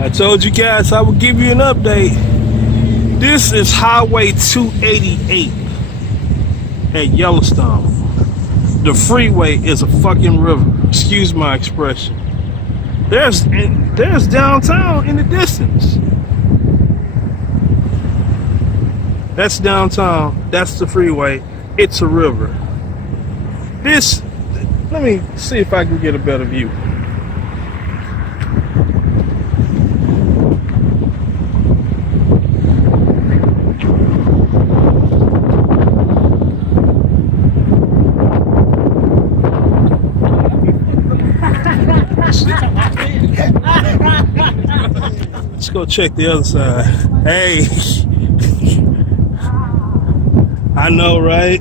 I told you guys I would give you an update. This is Highway 288 at Yellowstone. The freeway is a fucking river. Excuse my expression. There's downtown in the distance. That's downtown. That's the freeway. It's a river. Let me see if I can get a better view. Let's go check the other side. Hey, I know, right?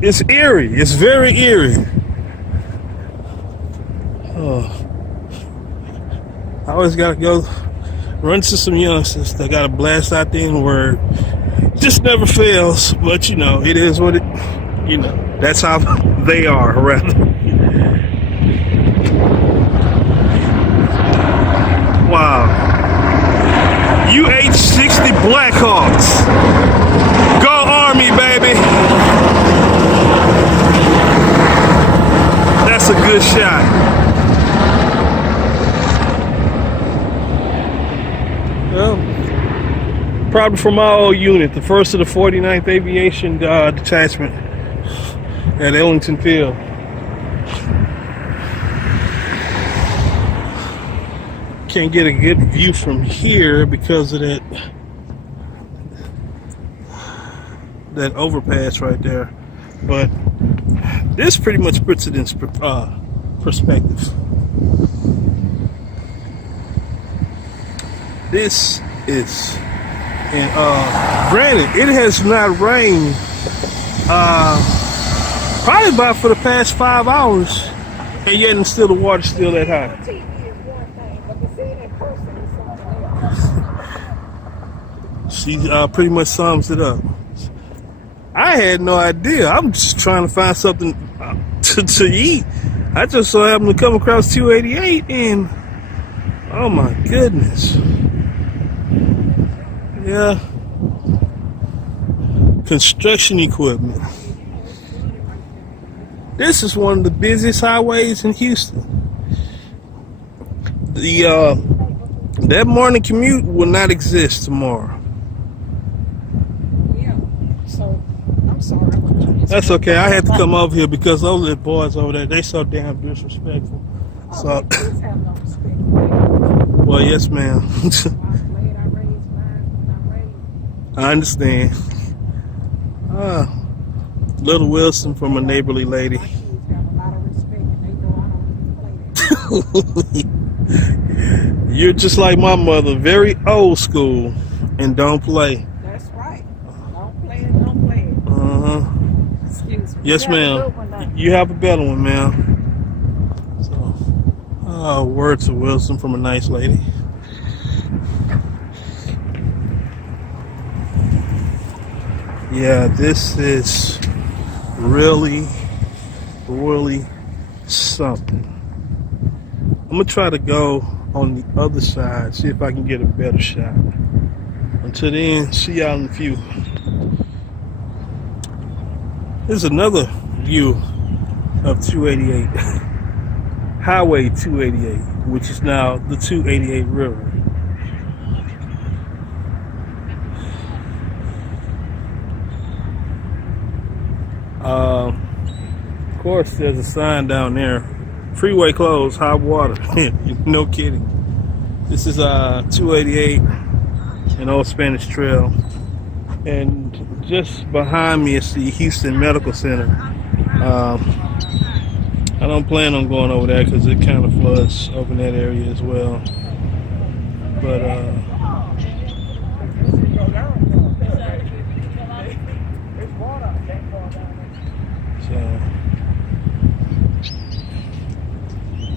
It's eerie. It's very eerie. Oh, I always gotta go run to some youngsters that gotta blast out the N-word. Just never fails, but you know, it is what it. You know, that's how they are, rather. Wow. UH-60 Blackhawks. Go Army, baby. That's a good shot. Well, probably from my old unit, the 1st of the 49th Aviation Detachment at Ellington Field. Can't get a good view from here because of that overpass right there, but this pretty much puts it in perspective. This is, and granted, it has not rained probably about for the past 5 hours, and yet and still the water's still that high. She pretty much sums it up. I had no idea. I'm just trying to find something to eat. I just so happened to come across 288 and oh my goodness. Yeah. Construction equipment. This is one of the busiest highways in Houston. That morning commute will not exist tomorrow. That's okay. I had to come over here because those little boys over there, they so damn disrespectful. So, well, yes, ma'am. I understand. Little Wilson from a neighborly lady. You're just like my mother, very old school, and don't play. That's right. Don't play it, don't play it. Excuse me. Yes, ma'am. You have a better one, ma'am. So, words of wisdom from a nice lady. Yeah, this is really, really something. I'm gonna try to go on the other side, see if I can get a better shot. Until then, see y'all in a few. There's another view of 288, Highway 288, which is now the 288 River. Of course, there's a sign down there. Freeway closed, high water. No kidding. This is 288 and Old Spanish Trail. And just behind me is the Houston Medical Center. I don't plan on going over there because it kind of floods over in that area as well. But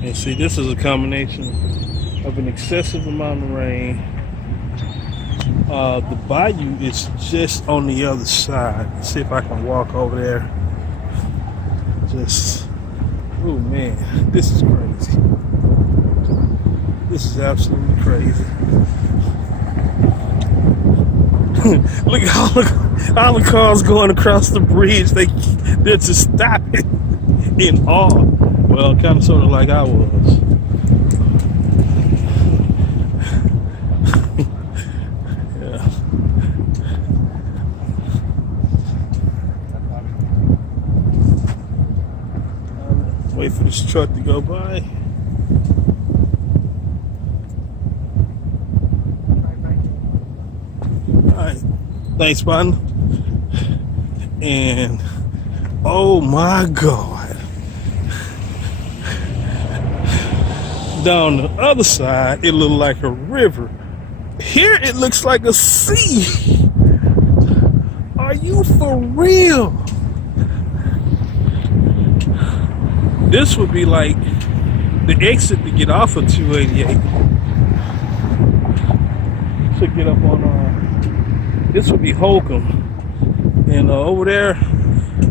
and see, this is a combination of an excessive amount of rain. The bayou is just on the other side. Let's see if I can walk over there. Just Oh man, this is crazy. This is absolutely crazy. Look at all the cars going across the bridge. They're just stopping in awe. Well, kind of sort of like I was. Yeah. Wait for this truck to go by. Alright. Thanks, partner. And oh my God. Down the other side, it looked like a river. Here it looks like a sea. Are you for real? This would be like the exit to get off of 288. To get up on, this would be Holcomb. And over there,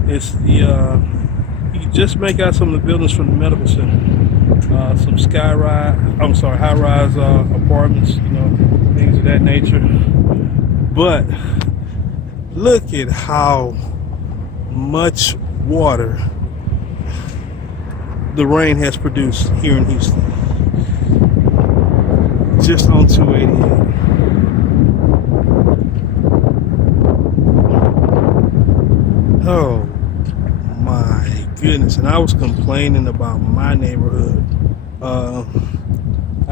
it's the, you can just make out some of the buildings from the medical center. Some high-rise apartments, you know, things of that nature. But look at how much water the rain has produced here in Houston. Just on 288. Oh my goodness. And I was complaining about my neighborhood. I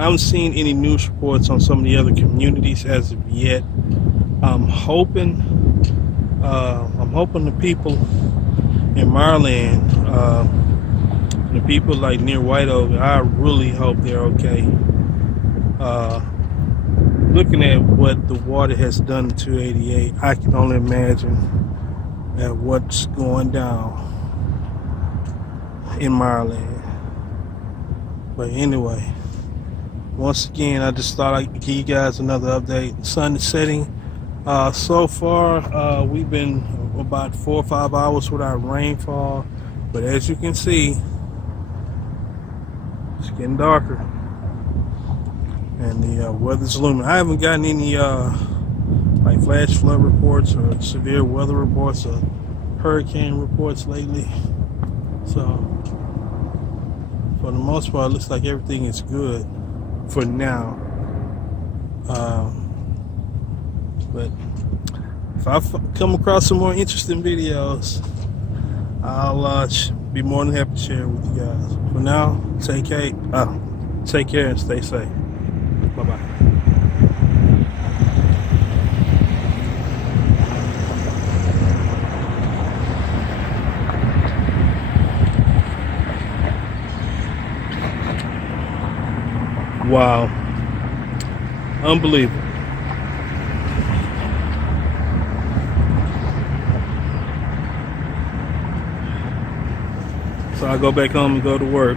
haven't seen any news reports on some of the other communities as of yet. I'm hoping the people in Maryland, the people like near White Oak, I really hope they're okay. Looking at what the water has done to 288, I can only imagine at what's going down in Maryland. But anyway, once again, I just thought I'd give you guys another update. The sun is setting. So far, we've been about 4 or 5 hours without rainfall. But as you can see, it's getting darker. And the weather's looming. I haven't gotten any like flash flood reports or severe weather reports or hurricane reports lately. So for the most part, it looks like everything is good for now. But if I come across some more interesting videos, I'll be more than happy to share it with you guys. For now, take care and stay safe. Bye-bye. Wow. Unbelievable. So I go back home and go to work.